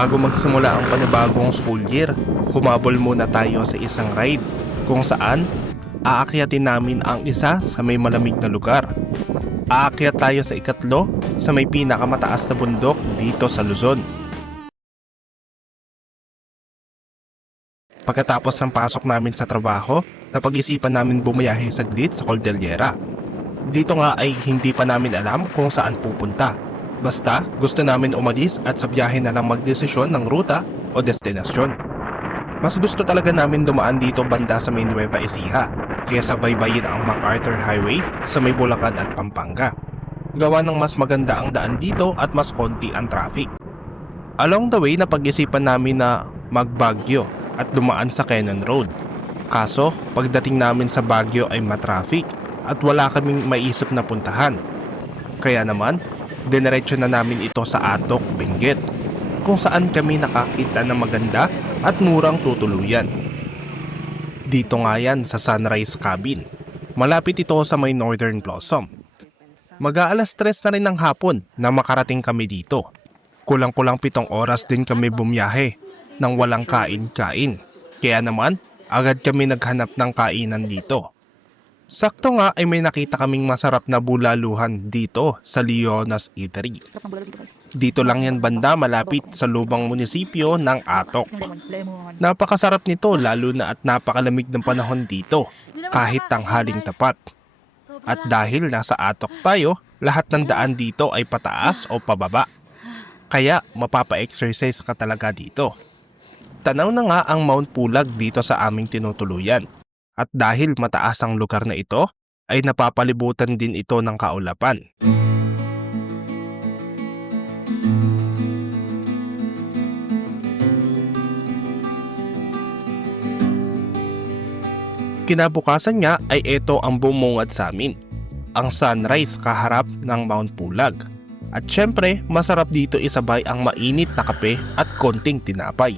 Bago magsimula ang panibagong school year, humabol muna tayo sa isang ride kung saan aakyatin namin ang isa sa may malamig na lugar. Aakyat tayo sa ikatlo sa may pinakamataas na bundok dito sa Luzon. Pagkatapos ng pasok namin sa trabaho, napag-isipan namin bumiyahe saglit sa Cordillera. Dito nga ay hindi pa namin alam kung saan pupunta. Basta gusto namin umalis at sa biyahe na lang magdesisyon ng ruta o destinasyon. Mas gusto talaga namin dumaan dito banda sa may Nueva Ecija kaya sabaybayin ang MacArthur Highway sa may Bulacan at Pampanga. Gawa ng mas maganda ang daan dito at mas konti ang traffic. Along the way napag-isipan namin na mag-Baguio at dumaan sa Cannon Road. Kaso pagdating namin sa Baguio ay matraffic at wala kaming maisip na puntahan. Kaya naman dinerecho na namin ito sa Atok, Benguet, kung saan kami nakakita ng maganda at murang tutuluyan. Dito nga yan sa Sunrise Cabin. Malapit ito sa may Northern Blossom. Mag-aalas 3 na rin ng hapon na makarating kami dito. Kulang-kulang 7 oras din kami bumiyahe nang walang kain-kain. Kaya naman, agad kami naghanap ng kainan dito. Sakto nga ay may nakita kaming masarap na bulaluhan dito sa Leona's Eatery. Dito lang yan banda malapit sa lubang munisipyo ng Atok. Napakasarap nito lalo na at napakalamig ng panahon dito kahit tanghaling tapat. At dahil nasa Atok tayo, lahat ng daan dito ay pataas o pababa. Kaya mapapa-exercise ka talaga dito. Tanaw na nga ang Mount Pulag dito sa aming tinutuluyan. At dahil mataas ang lugar na ito, ay napapalibutan din ito ng kaulapan. Kinabukasan nga ay ito ang bumungad sa amin, ang sunrise kaharap ng Mount Pulag. At syempre, masarap dito isabay ang mainit na kape at konting tinapay.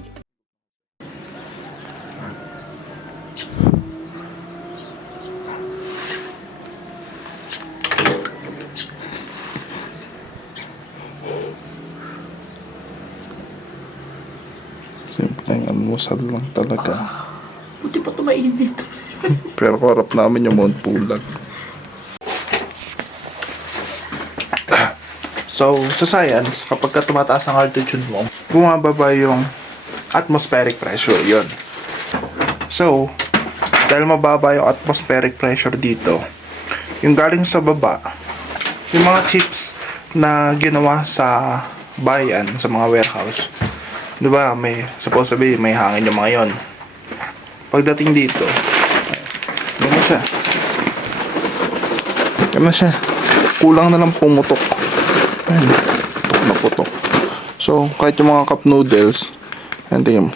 Simpleng almusal lang talaga. Buti pa ito mainit. Pero harap namin yung Mount Pulag. So, sa science, kapag ka tumataas ang altitude mo, bumababa yung atmospheric pressure, yon. So, dahil mababa yung atmospheric pressure dito, yung galing sa baba, yung mga chips na ginawa sa bayan, sa mga warehouse, diba, may, supposed to be, may hangin yung mga yon. Pagdating dito, yan na siya. Yan na siya. Kulang na lang pumutok. Ayan, putok na putok. So, kahit yung mga cup noodles, ayan, tingnan mo.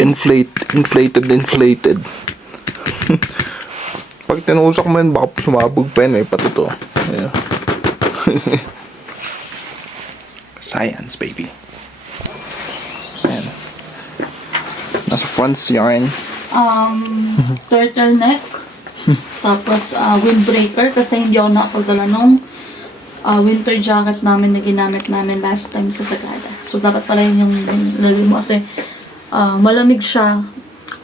Inflated. Pag tinusok mo yun, baka sumabog pa yun, pati to. Ayan. Science, baby. Ayan. Nasa fronts yarn. Turtleneck. Tapos windbreaker kasi hindi ako nakapagdala nung winter jacket namin na ginamit namin last time sa Sagada. So dapat pala yun yung lalagay mo kasi malamig siya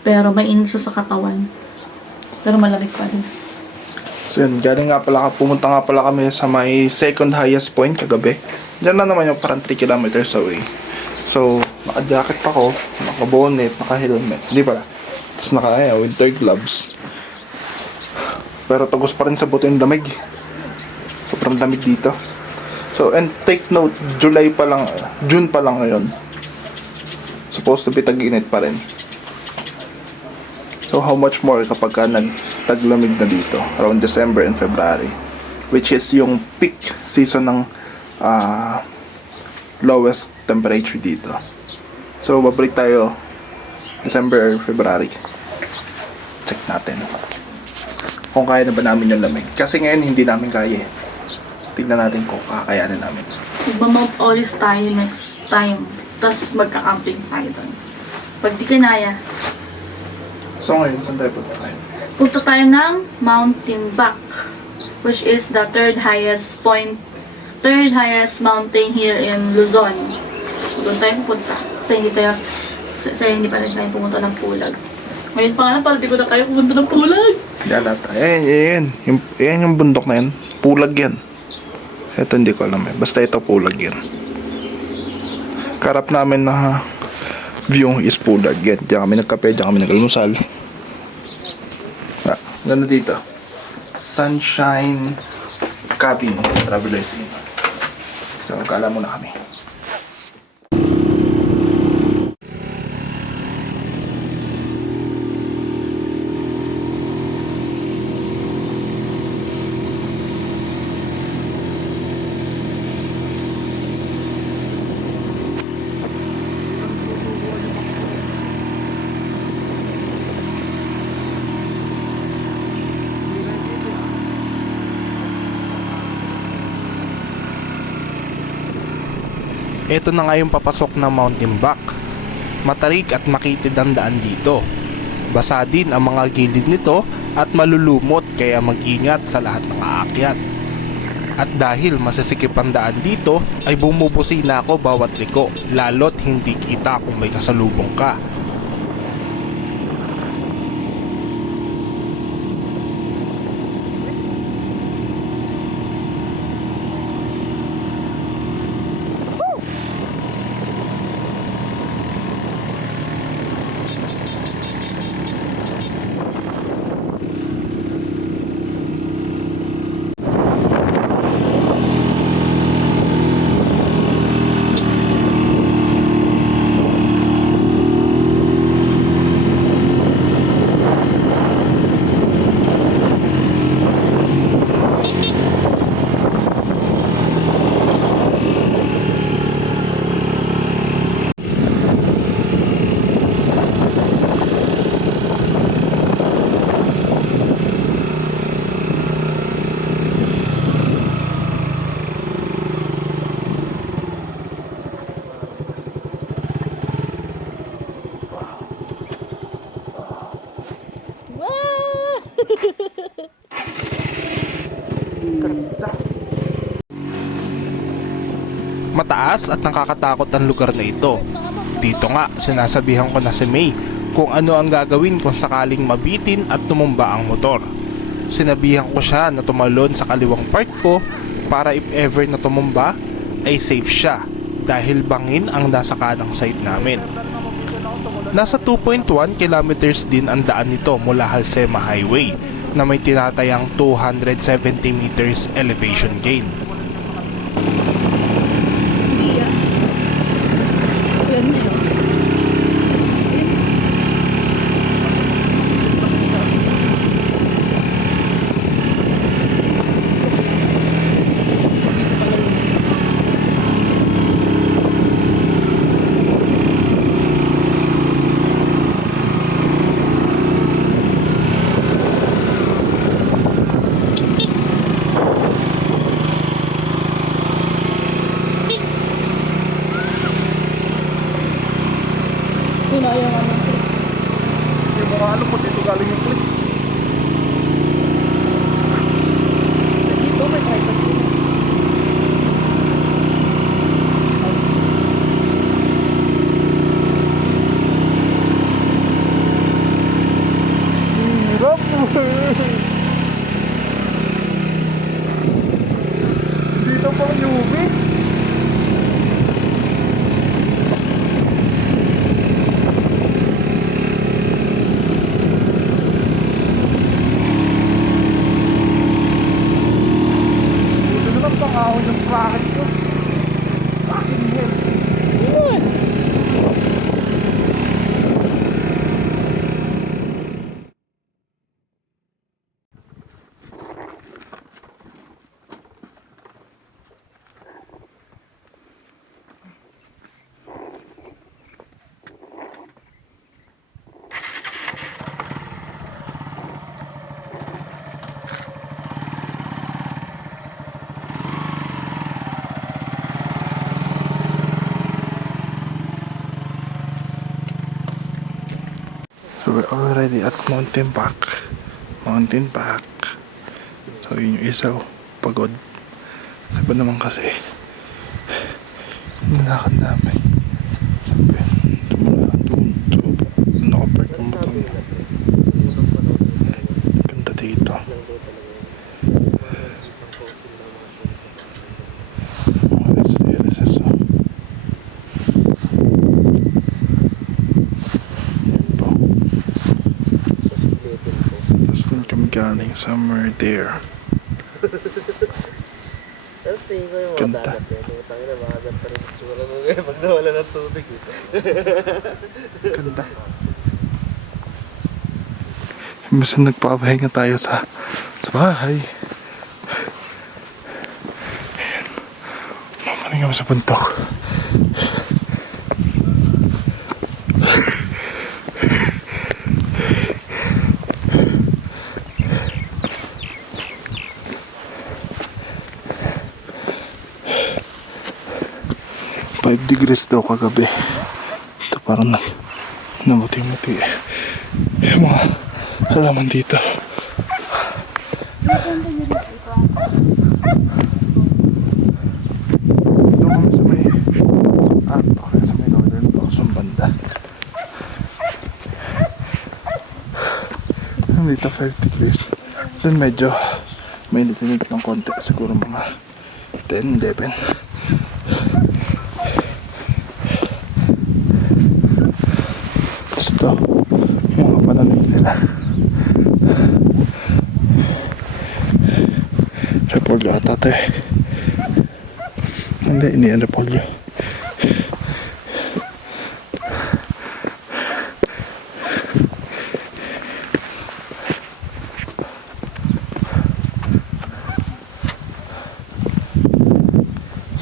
pero mainit siya sa katawan. Pero malamig pa rin. So yun, galing nga pala, pumunta nga pala kami sa may second highest point kagabi. Diyan lang naman yung parang 3 kilometers away. So, naka-jacket ako, naka-bonnet, naka-helmet. Hindi pala. Tapos winter gloves. Pero tagos pa rin sa buto yung lamig. Sobrang lamig dito. So, and take note, June pa lang ngayon. Supposed to be tag-init pa rin. So, how much more kapag ka nagtaglamig na dito? Around December and February. Which is yung peak season ng lowest temperature dito. So, babalik tayo December or February. Check natin kung kaya na ba namin yung lamig. Kasi ngayon hindi namin kaya. Tignan natin kung kakayanin namin. Magmamount Olis tayo next time. Tapos magka-camping tayo doon. Pag di kinaya, So ngayon, saan tayo punta tayo? punta tayo ng Mount Timbak, which is the third highest mountain here in Luzon. So, doon tayo pupunta. Kasi hindi pa rin tayo pumunta ng Pulag. Ngayon pa nga, parang di ko na kaya pumunta ng Pulag. Galata. Yan yung bundok na yan. Pulag yan. Ito hindi ko alam eh. Basta ito pulag yan. Karap namin na view is pulag yan. Diyan kami nagkape, diyan kami nag-almusal. Ganda dito. Sunshine Cabin Travelers Inn. So, magkala muna kami. Ito na nga yung papasok ng Mountain Back. Matarik at makitid ang daan dito. Basa din ang mga gilid nito at malulumot kaya mag-ingat sa lahat ng aakyat. At dahil masisikip ang daan dito ay bumubusina ako bawat liko, lalo't hindi kita kung may kasalubong ka. Mataas at nakakatakot ang lugar na ito. Dito nga, sinasabihan ko na si May kung ano ang gagawin kung sakaling mabitin at tumumba ang motor. Sinabihan ko siya na tumalon sa kaliwang part ko para if ever na tumumba ay safe siya dahil bangin ang nasa kanang side namin. Nasa 2.1 kilometers din ang daan nito mula Halsema Highway na may tinatayang 270 meters elevation gain. Yung mga ano po dito galing yung clip. Dito may tripod po. Hirap mo. Dito pa ang UV. Ahon ng bracket ko. Fucking hell. Yun. So we're already at Mountain Back. Mountain Back. So yun yung isa, pagod. Sabi naman kasi nilakad namin. Sabi galing somewhere there. Tapos tingin ko yung mga Ganda. dagat yun. Yung tangin na mga ganda rin yung tsura mo ngayon pag nawala ng tubig. Ganda. Mas nagpapahinga tayo sa bahay. Ayan. Mapaling kami sa bundok. Five degrees daw kagabi. Ito parang namuti-muti eh. Yung mga halaman dito. Doon kami sa may okay, sa may kawalan pa sa banda. Dito 5 degrees. Doon medyo may init ng konti. Siguro mga 10, 11. Ito, mga pananim nila. Repolyo ata ito eh. Hindi yan repolyo.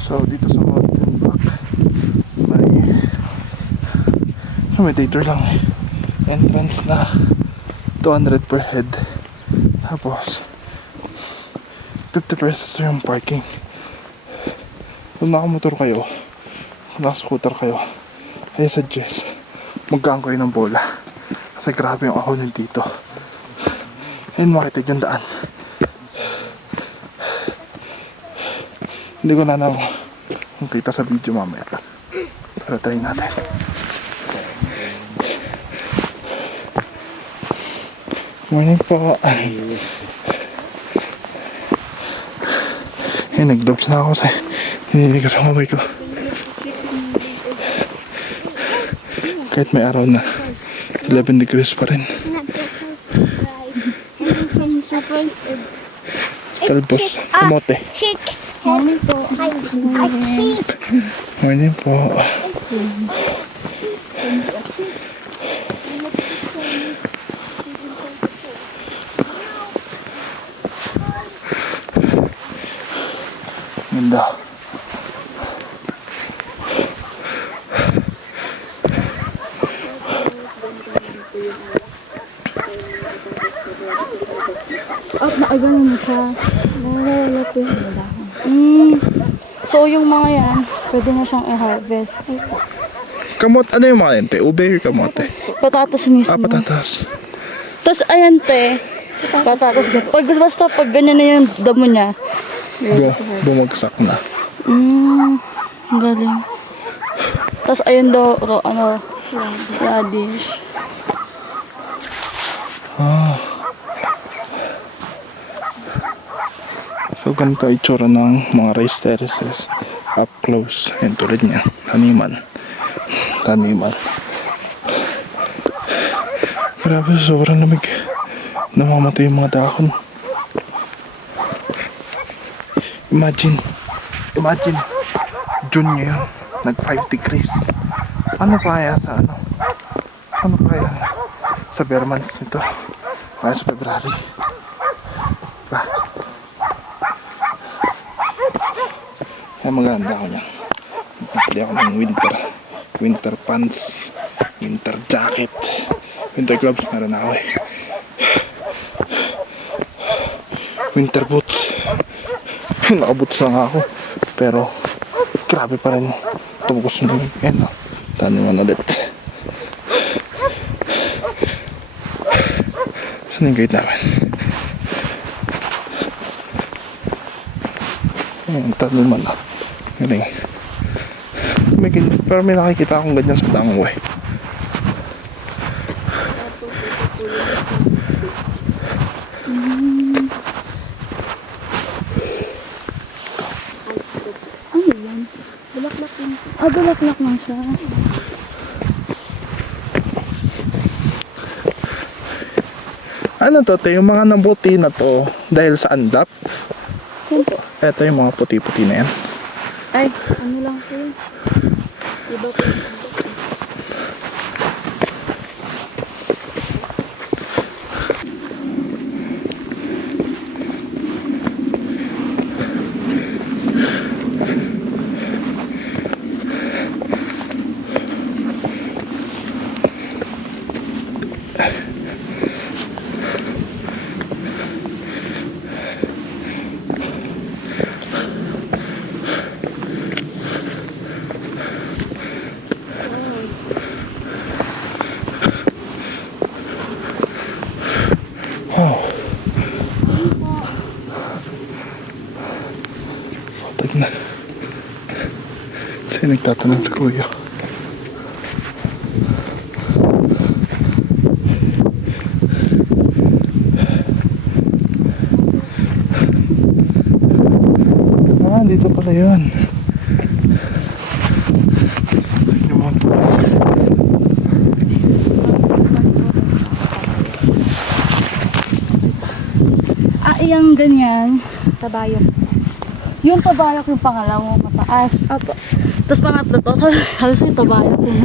So dito sa mountain back may detour lang eh. Entrance na 200 per head. Tapos 50 pesos yung parking. Kung nakamotor kayo, kung nakascooter kayo, I suggest magkaan kayo ng bola. Kasi grabe yung ahonin dito. Ayun, makitid yung daan. Hindi ko na makita sa video mamaya. Pero try natin. Morning po. Nag-gloves na ako sa hiniligas ang kamay ko. Kahit may araw na 11 degrees pa rin. Some surprise. Talbos, kamote. Chick. Morning po. Morning po. Ganda. Oh, nakaganon siya. Wala po. So, yung mga yan, pwede na siyang i-harvest. Kamot, ano yung mga yun, te? Ube or kamote? Patatas mismo. Ah, patatas. Tapos, ayan, te. Patatas din. Basta pag ganyan na yung damo niya. Bumagsak na. Ang galing. Tapos, ayun daw, radish. So, ganito itsura ng mga rice terraces up close. Ayan, tulad niyan. Taniman. Grabe, sobrang lamig. Namamatay yung mga dahon. Imagine, June ngayon, nag 5 degrees. Ano kaya sa sa bare months nito? Kaya sa February. Ba? Ay, maganda ako niya. Pili ako ng winter pants, winter jacket, winter gloves, meron ako eh. Winter boots. Nakaboots lang ako. Pero, grabe pa rin. Tubos na yun. Ayan o. Taniman ulit. Saan yung guide namin? Ayan, taniman o. Galing. Pero may nakikita akong ganyan sa Tangway. Ano yan? Bulaklak din. Ah, bulaklak lang siya. Ano to, te? Yung mga nabuti na to dahil sa andap? Yan po. Ito yung mga puti-puti na yan. Ay, ano lang po yun. Iba po. Oh. Patag na. Kasi nagtatanong sa kuya. Ah, dito pala yun. Sa inyo mga tulog. Iyang ganyan, tabayok. Yung tabayok yung pangalawa mataas. Apo. Tapos pangatlo to, halos yung tabayok yun.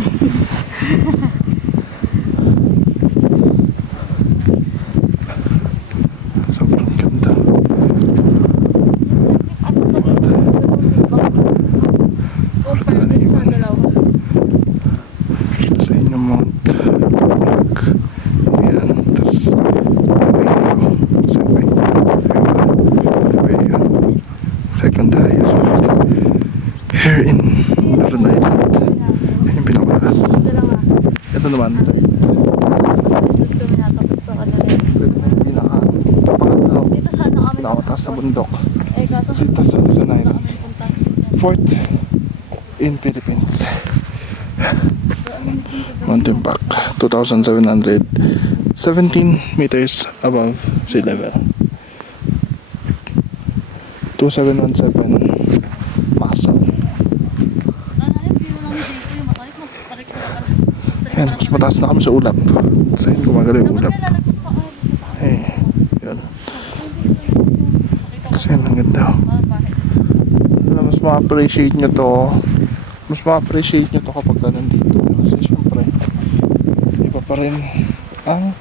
Sobrang ganda. Compared sa dalawa. Sa inyo Mount Blanc. Ayan. Tapos second highest point here in Luzon Island. Yan yung pinakataas. Dalawa. Ito naman. Dito kami natapos sa kanila. Ito na yung pinaka Dito sana kami pinakataas na bundok. Eh kaso Dito sa Luzon dito Island. kami punta. Fourth in Philippines. Mountain Back, 2,717 meters above sea level. 2717 muscle. Yan, mas mataas na kami sa ulap. Sa yun gumagalaw yung ulap. Eh, yun. So yun, ang ganda. Alam, mas ma-appreciate nyo to. Mas ma-appreciate nyo to kapag nandito. Kasi syempre, iba pa rin ang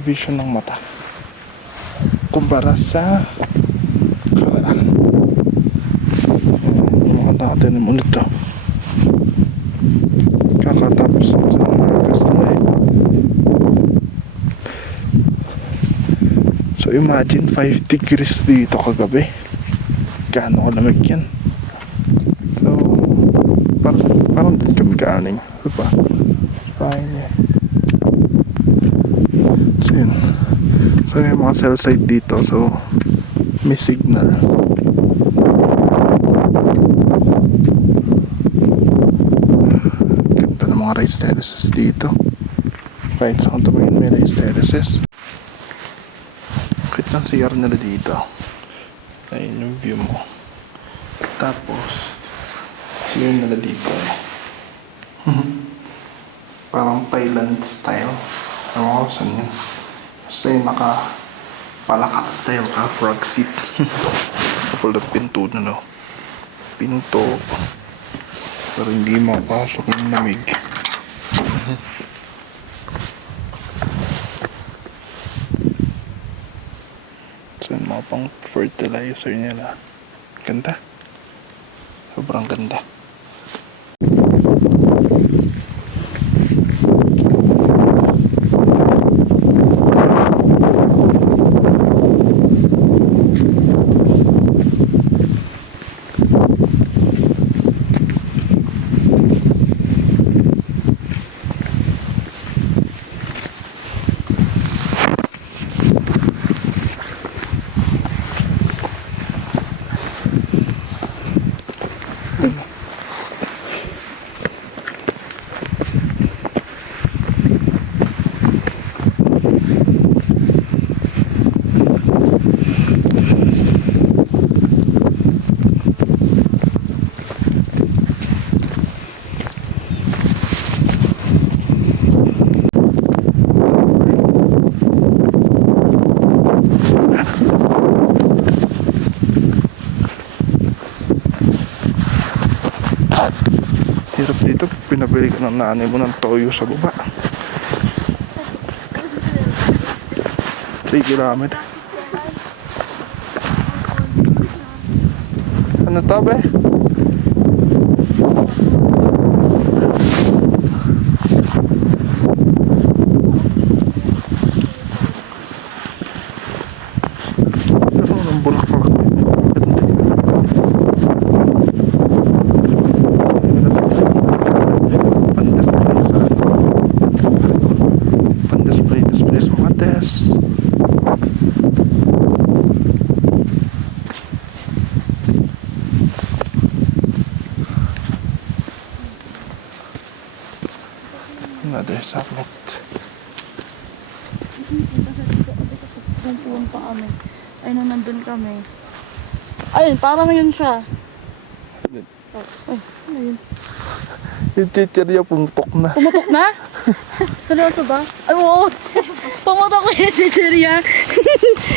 vision ng mata. Kumpara sa camera. Yung mga nakatanim ulit to. Kakatapos na sa mga customer eh. So imagine 5 degrees dito kagabi. Gaano kalamig yan. So parang din kami kaaning. Diba? Fine eh. So yun. So may mga cell site dito. So may signal. Ganda ng mga rice terraces dito. Kahit saan tumingin may rice terraces. Kita ang CR nila dito. Ayun yung view mo. Tapos CR nila dito. Parang Thailand style. Ewan ko saan yun. Basta yung palaka style ka, frog seat. Kapal na pinto na no. Pinto. Pero hindi mapasok ng lamig. So yung mga pang fertilizer nila. Ganda. Sobrang ganda. Hirap dito, pinabili ka ng nanay mo ng toyo sa baba. 3 kilometer. Ano to, be? Ano ng bulaklak? Pan-display sa mga desk. Another subject. Pumpun pa kami. Ay, nung nandun kami. Ayun, parang yun siya. Ay, ayun. Yung chichirya pumutok na. Pumutok na? Seryoso ba? Ay, oo. Pumutok na yung chichirya.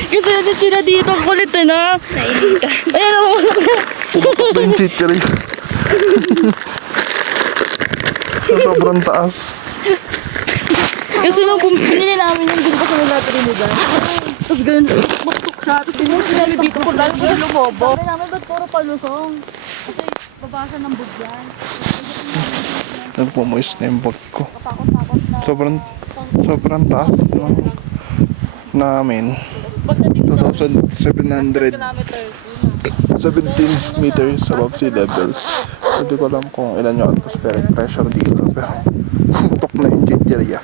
Kasi yung chichirya dito, ang kulit na. Nainin ka. Ayun, pumutok na. Pumutok na yung chichirya. Sa sobrang taas. Kasi nung pinili namin yung dun pa sa mga Trinidad. Tapos ganun, buktok siya. Tapos pinili namin dito kung lalo ko lumobo. Sabi namin, ba't puro palusong? Kasi babasa ng bugyan. Nagpumoist na yung bag ko. Katakot-takot na. Sobrang taas ng namin. Pagdating sa 2,700 kilometers, 17 meters above sea levels. Hindi ko alam kung ilan yung atmospheric pressure dito. Pero putok na yung chichirya.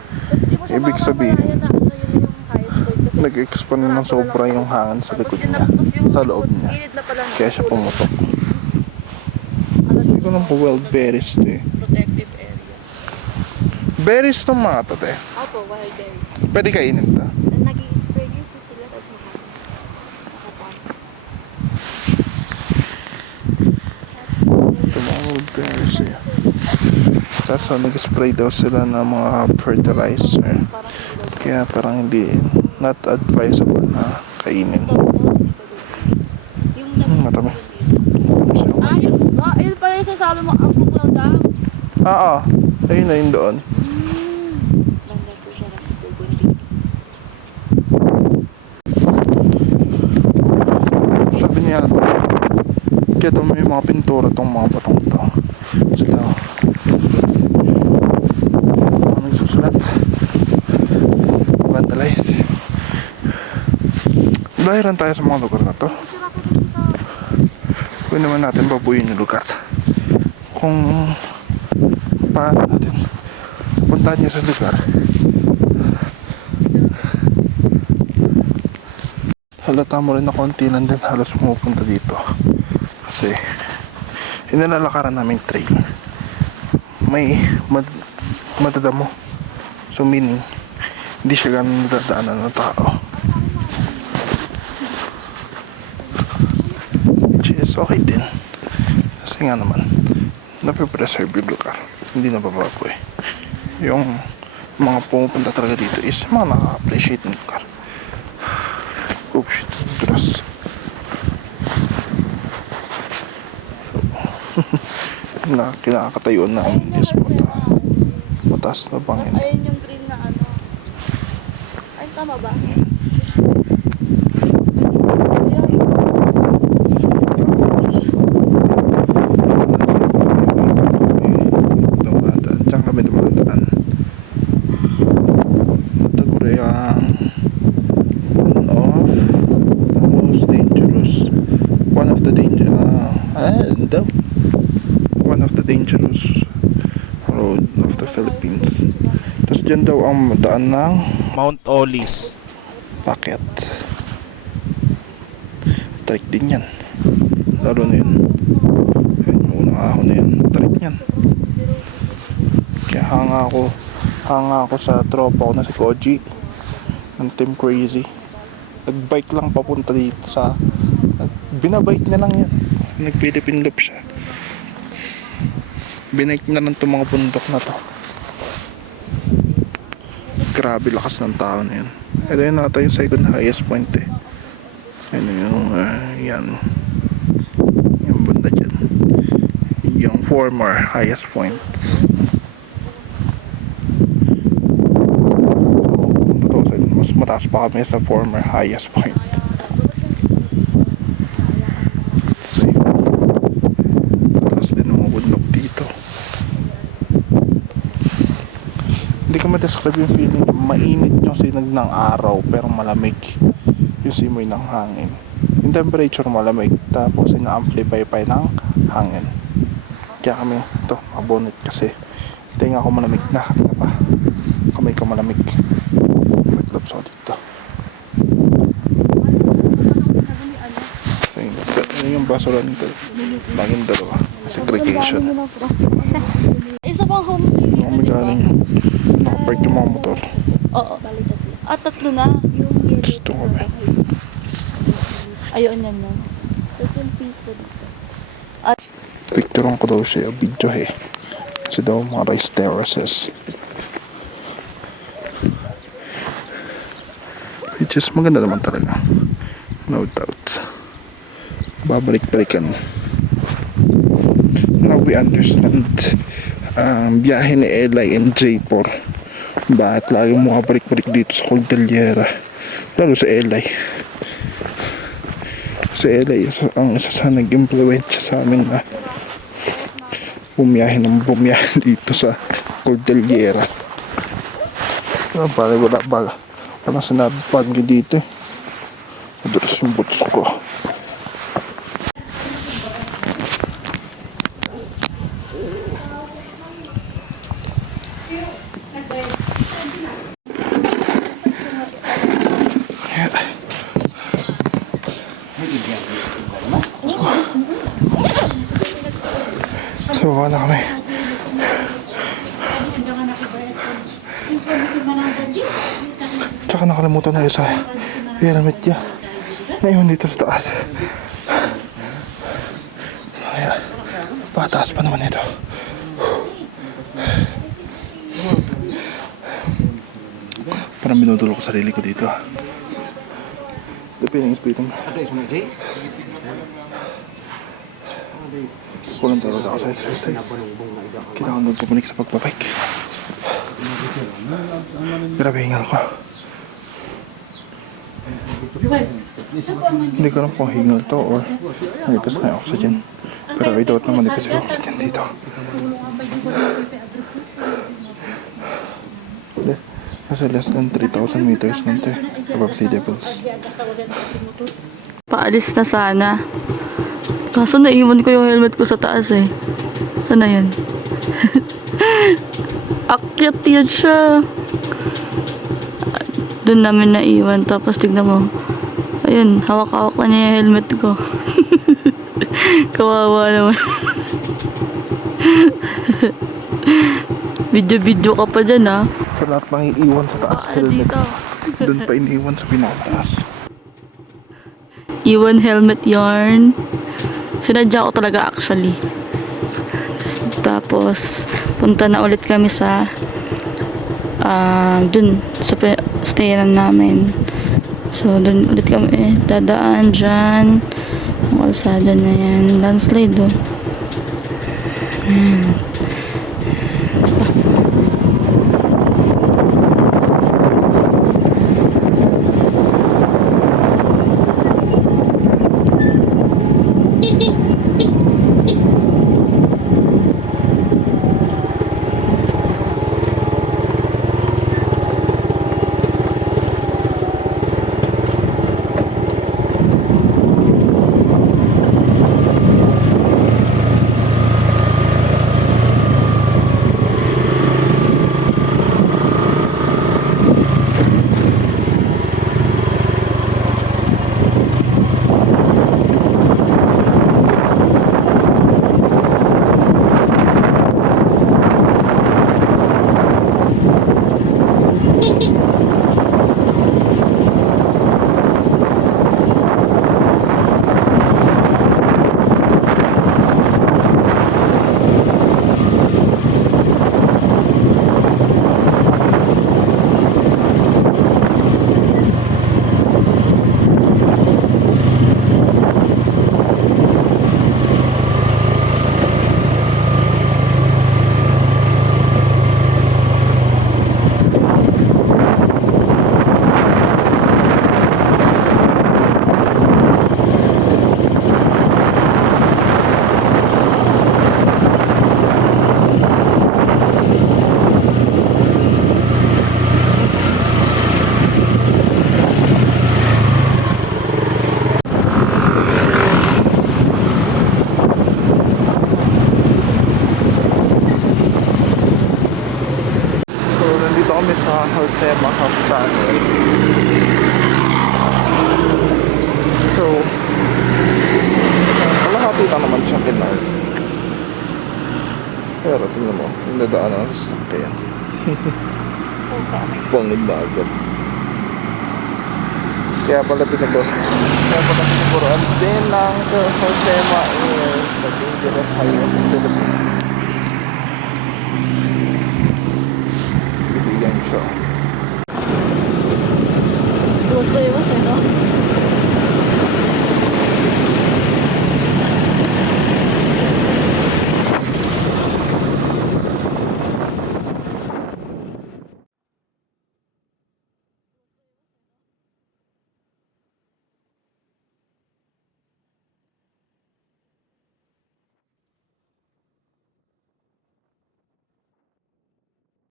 Ibig sabihin, nag-expand ng sobra yung hangin sa likod niya, sa loob niya. Kaya siya pumutok. Hindi ko alam kung wild berries to eh. protective area. Berries tong mga to eh. Opo, wild berries. Pwede kainin to. Nag-i-spray yun po sila tapos nakapang. Ito mga wild berries eh. Tapos nag-spray daw sila ng mga fertilizer. Kaya parang hindi, not advisable na kainin. Yung Matami. Ayun pala yung sasabi mo, ang pupal daw. Oo. Ayun na yun doon. banda po siya ng bubunti. Sabi niya, kaya daw may mga pintura tong mga batong to. Sila, nagsusulat. Vandalize. Bayaran tayo sa mga lugar na to. Pwede naman natin babuyin yung lugar. Kung paano natin puntahan niya sa lugar. Halata mo rin na konti lang din halos pumupunta dito. Kasi hinalalakaran naming trail. May madadamo. So meaning, hindi siya ganun nadadaanan ng tao. Which is okay din. Kasi nga naman, napipreserve yung lugar. Hindi na babago eh. Yung mga pumupunta talaga dito is mga naka-appreciate ng lugar. Oops, dulas. Na kinakatayuan na ang is mataas na bangin. Ayun yung green na ano. Ay, tama ba? Dumadaan. Diyan kami dumadaan. Mataguri ang one of the dangerous road of the Philippines. Tapos dyan daw ang daan ng Mount Olis. Paket. Trek din yan. Lalo na yun. Ayun, yung unang ahon na yun. Trek yan. Kaya hanga ako sa tropa ko na si Koji ng Team Crazy. Nagbike lang papunta dito sa binabike niya lang yan. Nag-Philippine loop siya. Binike na lang itong mga bundok na to. Grabe lakas ng tao na yun. Ito yun nata yung second highest point eh. Ano yung yan. Yung banda dyan. Yung former highest point. So, mas mataas pa kami sa former highest point. Let's see. Mataas din ang mga bundok dito. Hindi ko ma-describe yung feeling. Mainit yung sinag ng araw pero malamig yung simoy ng hangin. Yung temperature malamig tapos ina-amplify pa ng hangin. Kaya kami ito mabonit kasi tinga ko malamig na. Tingnan pa. Kamay ko malamig. Gloves ako dito. So yun yung basura nito. Laging dalawa. Segregation. Isa pang homestay dito, Kami di ba? galing nakapark yung mga motor. Oo. At tatlo na. Gusto ko ba? Ayun yan na. Tapos yung pink po dito. Picturean ko daw siya, video eh. Kasi daw mga rice terraces. Which is maganda naman talaga. No doubt. Babalik-balikan. Now we understand biyahe ni Eli and J4. Bakit lagi mo balik-balik dito sa Cordillera? Lalo sa Eli. Si Eli ang isa sa nag-impluensya sa amin na bumiyahe dito sa Cordillera. Parang walang sinabi pagi dito eh. Madulas yung boots ko. So, baba na kami. Tsaka nakalimutan na isa helmet niya. Naiwan dito sa taas. Kaya, pataas pa naman ito. Parang binudulo ko sarili ko dito. The feeling is beating. Kulang talaga ako sa exercise. Kailangan doon pumanik sa pagpapike. Grabe hingal ko. Hindi ko alam kung hingal to or manipas na yung oxygen. Pero I doubt na manipas yung oxygen dito. Kasi less than 3,000 meters lang to eh. Above sea levels. Paalis na sana. Kaso naiwan ko yung helmet ko sa taas eh. Sana yan? Akyat yan siya. Doon namin naiwan. Tapos tignan mo. Ayun, hawak-hawak na niya yung helmet ko. Kawawa naman. Video-video ka pa dyan ha. Sa lahat ng iiwan sa taas helmet. Dito. Doon pa iniiwan sa pinakataas. Iwan helmet yarn. Sinadya ko talaga actually. Tapos punta na ulit kami sa dun sa stayan namin. So dun ulit kami dadaan dyan. Ang kalsada na yan. Landslide oh. Ayan. kami sa Halsema Half Tunnel. So, kalahati lang naman siya kinarg. Pero tingnan mo, yung dadaanan ng sasakyan. Pangid na agad. Kaya pala tinuburuan din lang sa Halsema is sa dangerous highway of the Philippines.